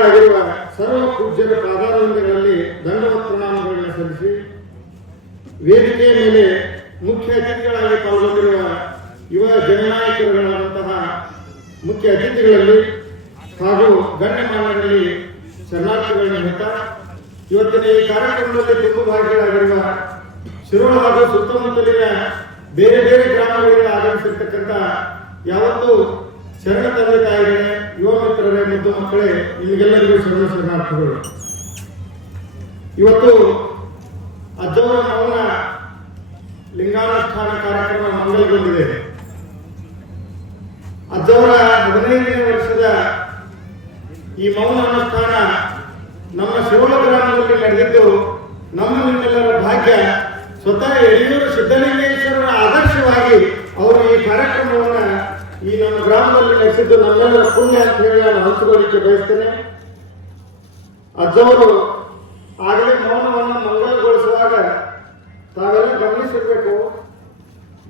ಭಾಗಗಳಾಗಿರುವ ಸರ್ವ ಪೂಜ್ಯರ ಪಾದಾರವಿಂದಗಳಲ್ಲಿ ದಂಡವತ್ ಪ್ರಣಾಮಗಳನ್ನು ಸಲ್ಲಿಸಿ ವೇದಿಕೆಯ ಮೇಲೆ ಮುಖ್ಯ ಅತಿಥಿಗಳಾಗಿ ಪಾಲ್ಗೊಂಡಿರುವ ಯುವ ಜನನಾಯಕರುಗಳಾದಂತಹ ಮುಖ್ಯ ಅತಿಥಿಗಳಲ್ಲಿ ಹಾಗೂ ಗಣ್ಯಮಾನಗಳಲ್ಲಿ ಶರಣಾರ್ಥಿಗಳನ್ನು ಹೇಳ್ತಾ ಇವತ್ತಿನ ಈ ಕಾರ್ಯಕ್ರಮದಲ್ಲಿ ತುಂಬು ಭಾಗಿಗಳಾಗಿರುವ ಶಿರೋಳ ಹಾಗೂ ಸುತ್ತಮುತ್ತಲಿನ ಬೇರೆ ಬೇರೆ ಗ್ರಾಮಗಳಿಂದ ಆಗಮಿಸಿರ್ತಕ್ಕಂಥ ಯಾವತ್ತೂ ಶರಣ ತಂದೆ ತಾಯಿಗಳೇ ಯುವ ಮಿತ್ರರೇ ಮುದ್ದು ಮಕ್ಕಳೇ, ನಿಮಗೆಲ್ಲರಿಗೂ ಸರ್ವ ಇವತ್ತು ಅಜ್ಜವರ ಮೌನ ಲಿಂಗಾನುಷ್ಠಾನ ಕಾರ್ಯಕ್ರಮ ಮಂಗಲಗೊಂಡಿದೆ ಅಜ್ಜವರ ಹದಿನೈದನೇ ವರ್ಷದ ಈ ಮೌನ ಅನುಷ್ಠಾನ ನಮ್ಮ ಶಿವಳ ಗ್ರಾಮದಲ್ಲಿ ನಡೆದಿದ್ದು, ನಮ್ಮ ನಿಮ್ಮೆಲ್ಲರ ಭಾಗ್ಯ ಸ್ವತಃ ಯಡಿಯೂರು ಸಿದ್ದಲಿಂಗೇಶ್ವರರ ಆದರ್ಶವಾಗಿ ಅವರು ಈ ಕಾರ್ಯಕ್ರಮವನ್ನ ಈ ನಮ್ಮ ಗ್ರಾಮದಲ್ಲಿ ನಡೆಸಿದ್ದು ನಮ್ಮೆಲ್ಲರ ಪುಣ್ಯ ಅಂತ ಹೇಳಿ ನಾನು ಹಂಚಿಕೊಳ್ಳಿಕ್ಕೆ ಬಯಸ್ತೇನೆ. ಅಜ್ಜವರು ಆಗಲೇ ಮೌನವನ್ನು ಮಂಗಲಗೊಳಿಸುವಾಗ ತಾವೆಲ್ಲ ಗಮನಿಸಿರ್ಬೇಕು.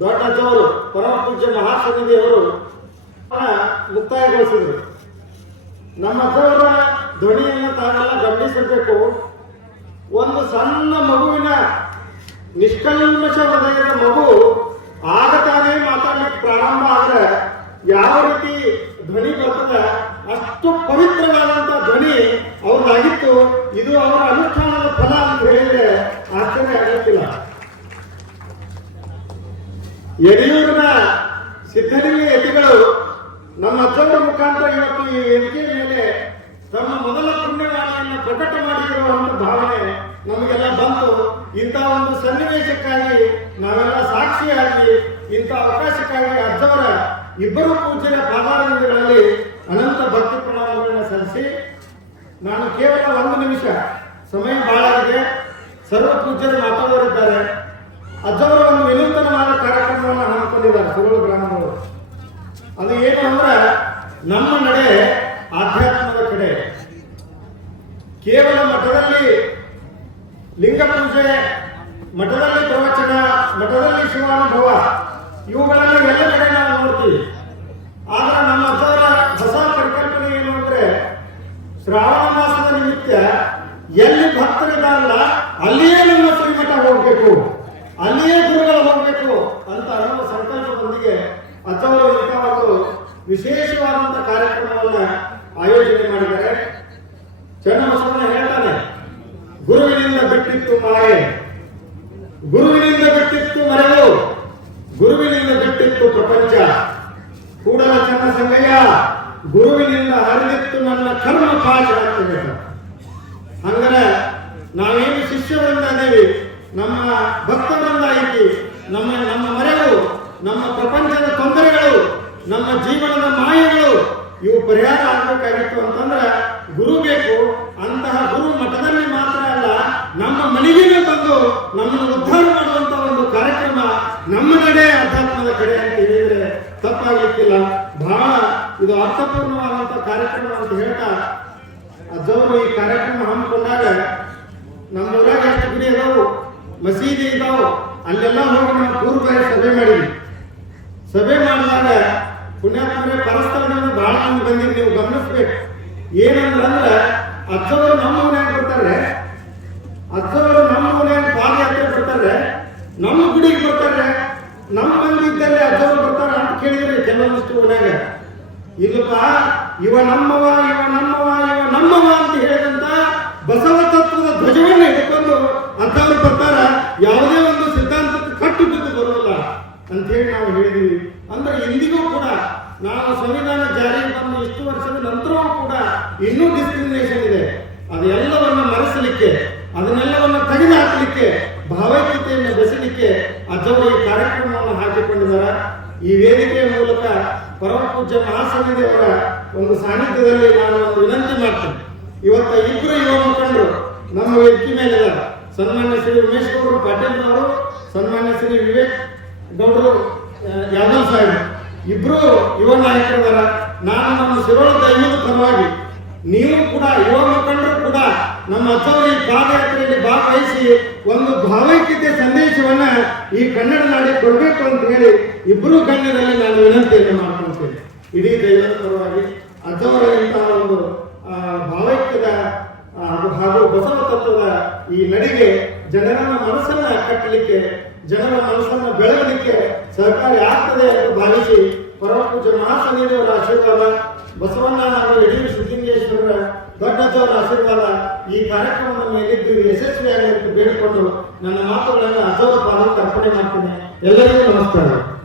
ದೊಡ್ಡ ಅಜ್ಜವರು, ಪರಮ ಪೂಜ್ಯ ಮಹಾಸನ್ನಿಧಿಯವರು ಮುಕ್ತಾಯಗೊಳಿಸಿದ್ರು. ನಮ್ಮ ಅಜ್ಜವರ ಧ್ವನಿಯನ್ನು ತಾವೆಲ್ಲ ಗಮನಿಸಿರ್ಬೇಕು. ಒಂದು ಸಣ್ಣ ಮಗುವಿನ ನಿಷ್ಕಲ್ಮಶ ಹೃದಯದ ಮಗು ಆಗ ತಾನೇ ಮಾತಾಡ್ಲಿಕ್ಕೆ ಪ್ರಾರಂಭ ಆದ್ರೆ ಯಾವ ರೀತಿ ಧ್ವನಿ ಬರ್ತದ, ಅಷ್ಟು ಪವಿತ್ರವಾದಂತ ಧ್ವನಿ ಅವ್ರದ್ದಾಗಿತ್ತು. ಇದು ಅವರ ಅನುಷ್ಠಾನದ ಫಲ ಅಂತ ಹೇಳಿದ್ರೆ ಆಶ್ಚರ್ಯ ಆಗುತ್ತಿಲ್ಲ ಯಡಿಯೂರಿನ ಸಿದ್ಧಲಿಂಗ ಯತಿಗಳು ನಮ್ಮ ಅಜ್ಜವರ ಮುಖಾಂತರ ಇವತ್ತು ಈ ವೇದಿಕೆಯ ಮೇಲೆ ತಮ್ಮ ಮೊದಲ ಪುಣ್ಯವಾಣಿಯನ್ನು ಪ್ರಕಟ ಒಂದು ಭಾವನೆ ನಮಗೆಲ್ಲ ಬಂತು. ಇಂಥ ಒಂದು ಸನ್ನಿವೇಶಕ್ಕಾಗಿ ನಾವೆಲ್ಲ ಸಾಕ್ಷಿಯಾಗಿ, ಇಂಥ ಅವಕಾಶಕ್ಕಾಗಿ ಇಬ್ಬರು ಪೂಜ್ಯರ ಪಾದಾರವಿಂದಗಳಲ್ಲಿ ಅನಂತ ಭಕ್ತಿ ಪ್ರಣಾಮಗಳನ್ನು ಸಲ್ಲಿಸಿ ನಾನು ಕೇವಲ ಒಂದು ನಿಮಿಷ ಸಮಯ ಆಗಿದೆ ಸರ್ವ ಪೂಜ್ಯರು ಮಾತಾಡೋರಿದ್ದಾರೆ ಅಜ್ಜವರು ಒಂದು ವಿನೂತನವಾದ ಕಾರ್ಯಕ್ರಮವನ್ನು ಹಮ್ಮಿಕೊಂಡಿದ್ದಾರೆ ಸುರಳು ಬ್ರಾಹ್ಮಣರು. ಅದು ಏನು ಅಂದ್ರೆ ನಮ್ಮ ನಡೆ ಆಧ್ಯಾತ್ಮದ ಕಡೆ. ಕೇವಲ ಮಠದಲ್ಲಿ ಲಿಂಗ ಪೂಜೆ, ಮಠದಲ್ಲಿ ಪ್ರವಚನ, ಮಠದಲ್ಲಿ ಶಿವಾನುಭವ ಇವುಗಳೆಲ್ಲ ಎಲ್ಲ ಕಡೆ ನಾವು ನೋಡ್ತೀವಿ? ಆದ್ರೆ ನಮ್ಮ ಅಜ್ಜವರ ಹೊಸ ಪರಿಕಲ್ಪನೆ ಏನು ಅಂದ್ರೆ ಶ್ರಾವಣ ಮಾಸದ ನಿಮಿತ್ತ ಎಲ್ಲಿ ಭಕ್ತರಿದ್ದಾರಲ್ಲ ಅಲ್ಲಿಯೇ ನಮ್ಮ ಶ್ರೀಮಠ ಹೋಗ್ಬೇಕು. ಅಲ್ಲಿಯೇ ಗುರುಗಳು ಹೋಗ್ಬೇಕು ಅಂತ ಅನ್ನೋ ಸಂಕಲ್ಪದೊಂದಿಗೆ ಅಥವಾ ಇಂಥ ಒಂದು ವಿಶೇಷವಾದಂತ ಕಾರ್ಯಕ್ರಮವನ್ನ ಆಯೋಜನೆ ಮಾಡಿದ್ದಾರೆ. ಚನ್ನಬಸವಣ್ಣ ಹೇಳ್ತಾನೆ, ಗುರುವಿನಿಂದ ಬಿಟ್ಟಿತ್ತು ಮಾಯೆ. ಗುರುವಿನಿಂದ ಬಿಟ್ಟಿತ್ತು ಮರೆವು. ಗುರುವಿನಿಂದ ಬಿಟ್ಟಿತ್ತು ಪ್ರಪಂಚ. ಕೂಡಲ ಚನ್ನ ಸಂಗಯ್ಯ, ಗುರುವಿನಿಂದ ಹರಿದಿತ್ತು ನನ್ನ ಕರ್ಮ ಪಾಶ ಅಂದರೆ ನಾವೇನು ಶಿಷ್ಯರಿಂದ ಅದೇವಿ ನಮ್ಮ ಭಕ್ತರಿಂದ ಐತಿ, ನಮ್ಮ ನಮ್ಮ ಮರೆಗಳು, ನಮ್ಮ ಪ್ರಪಂಚದ ತೊಂದರೆಗಳು, ನಮ್ಮ ಜೀವನದ ಮಾಯೆಗಳು, ಇವು ಪರಿಹಾರ ಆಗಬೇಕಾಗಿತ್ತು ಅಂತಂದ್ರೆ ಕಡೆ ಅಂತ ಹೇಳಿದ್ರೆ ತಪ್ಪಾಗ್ಲಿಕ್ಕಿಲ್ಲ. ಬಹಳ ಇದು ಅರ್ಥಪೂರ್ಣವಾದಂತ ಕಾರ್ಯಕ್ರಮ ಅಂತ ಹೇಳ್ತಾ ಅಜ್ಜವರು ಈ ಕಾರ್ಯಕ್ರಮ ಹಮ್ಮಿಕೊಂಡಾಗ ನಮ್ಮ ಊರಾಗ ಎಷ್ಟು ಗುಡಿ ಅದಾವು, ಮಸೀದಿ ಇದಾವು. ಅಲ್ಲೆಲ್ಲ ಹೋಗಿ ನಾವು ಪೂರ್ವ ಸಭೆ ಮಾಡಿದ್ವಿ. ಸಭೆ ಮಾಡಿದಾಗ ಪುಣ್ಯಾತ್ಮರೇ ಪರಸ್ಪರದಿಂದ ಬಹಳ ಮಂದಿ ಬಂದಿದ್ದು ನೀವು ಗಮನಿಸ್ಬೇಕು. ಏನಂದ್ರೆ ಅಜ್ಜವರು ನಮ್ಮ ಮನೆಯಾಗ ಬರ್ತಾರೆ. ಅಜ್ಜವರು ನಮ್ಮ ಮನ್ಯಾಗ ಪಾದಯಾತ್ರೆ ಬರ್ತಾರೆ ನಮ್ಮ ಗುಡಿಗೆ ಬರ್ತಾರೆ. ನಮ್ಮ ಮಂದಿ ಇದ್ದಲ್ಲಿ ಅಜ್ಜವರು ಬರ್ತಾರೆ ಅಂತ ಕೇಳಿದ್ರೆ ಕೆಲವೊಂದಿಷ್ಟು ಮನ್ಯಾಗ, ಇಲ್ಲಪ್ಪ, ಇವ ನಮ್ಮವ ಇವ ನಮ್ಮವ ಇವ ನಮ್ಮವ ಅಂತ ಹೇಳಿದಂತ ಬಸವ ತತ್ವದ ಧ್ವಜವನ್ನು ಹಿಡ್ಕೊಂಡು ಅಂತವ್ರು ಬರ್ತಾರ. ಯಾವುದೇ ಒಂದು ಸಿದ್ಧಾಂತಕ್ಕೆ ಕಟ್ಟು ಬಿದ್ದು ಬರೋಲ್ಲ ಅಂತ ಹೇಳಿ ನಾವು ಹೇಳಿದೀವಿ. ಅಂದ್ರೆ ಇಂದಿಗೂ ಕೂಡ ನಾವು ಸಂವಿಧಾನ ಜಾರಿ ಬಂದ ಇಷ್ಟು ವರ್ಷದ ನಂತರವೂ ಕೂಡ ಇನ್ನೂ ಡಿಸ್ಕ್ರಿಮಿನೇಷನ್ ಇದೆ. ಅದೆಲ್ಲವನ್ನ ಮರೆಸಲಿಕ್ಕೆ, ಅದನ್ನೆಲ್ಲವನ್ನ ತೆಗೆದು ಹಾಕಲಿಕ್ಕೆ ಭಾವೈಕ್ಯತೆಯನ್ನು ಬೆಸಲಿಕ್ಕೆ ಅಜ್ಜವರು ಈ ಕಾರ್ಯಕ್ರಮವನ್ನು ಹಾಕಿಕೊಂಡಿದ್ದಾರೆ. ಈ ವೇದಿಕೆಯ ಮೂಲಕ ಪರಮ ಪೂಜ್ಯ ಮಹಾಸನ್ನಿಧಿಯವರ ಒಂದು ಸಾನ್ನಿಧ್ಯದಲ್ಲಿ ನಾನು ಒಂದು ವಿನಂತಿ ಮಾಡ್ತೇನೆ. ಇವತ್ತ ಇಬ್ಬರು ಯುವ ಮುಖಂಡರು ನಮ್ಮ ವೇದಿಕೆ ಮೇಲೆ ಇದ್ದಾರೆ ಸನ್ಮಾನ್ಯ ಶ್ರೀ ಉಮೇಶ್ ಗೌಡರು, ಪಾಟೀಲ್ ಸನ್ಮಾನ್ಯ ಶ್ರೀ ವಿವೇಕ್ ಗೌಡರು ಯಾದವ್ ಸಾಹೇಬ್. ಇಬ್ಬರು ಯುವ ನಾಯಕರಿದ್ದಾರೆ. ನಾನು ನಮ್ಮ ಶಿರೋಳದ ದೈವದ ಪರವಾಗಿ ನೀವು ಕೂಡ ಯುವ ಮುಖಂಡರು ಕೂಡ ನಮ್ಮ ಅಜ್ಜವರು ಈ ಪಾದಯಾತ್ರೆಯಲ್ಲಿ ಭಾಗವಹಿಸಿ ಒಂದು ಭಾವೈಕ್ಯತೆ ಸಂದೇಶವನ್ನ ಈ ಕನ್ನಡ ನಾಡಿ ಕೊಡಬೇಕು ಅಂತ ಹೇಳಿ ಇಬ್ಬರು ಗಣ್ಯರಲ್ಲಿ ನಾನು ವಿನಂತಿಯನ್ನು ಮಾಡ್ಕೊಳ್ತೇನೆ. ಇಡೀ ದೈವದ ಪರವಾಗಿ ಅಜ್ಜವರ ಇಂತಹ ಒಂದು ಭಾವೈಕ್ಯದ ಹಾಗೂ ಬಸವ ತತ್ವದ ಈ ನಡಿಗೆ ಜನರ ಮನಸ್ಸನ್ನ ಕಟ್ಟಲಿಕ್ಕೆ, ಜನರ ಮನಸ್ಸನ್ನ ಬೆಳಗಲಿಕ್ಕೆ ಸಹಕಾರಿ ಆಗ್ತದೆ ಎಂದು ಭಾವಿಸಿ ಪರಮ ಪೂಜ್ಯ ಮಹಾಸನ್ನಿಧಿಯವರ ಆಶೀರ್ವಾದ ಬಸವಣ್ಣ ಯಡಿಯೂರು ನನ್ನ ಮಾತುಗಳನ್ನು ಅಜೋರ ಪಾಲಕ್ಕೆ ಅರ್ಪಣೆ ಮಾಡ್ತೇನೆ. ಎಲ್ಲರಿಗೂ ನಮಸ್ಕಾರ.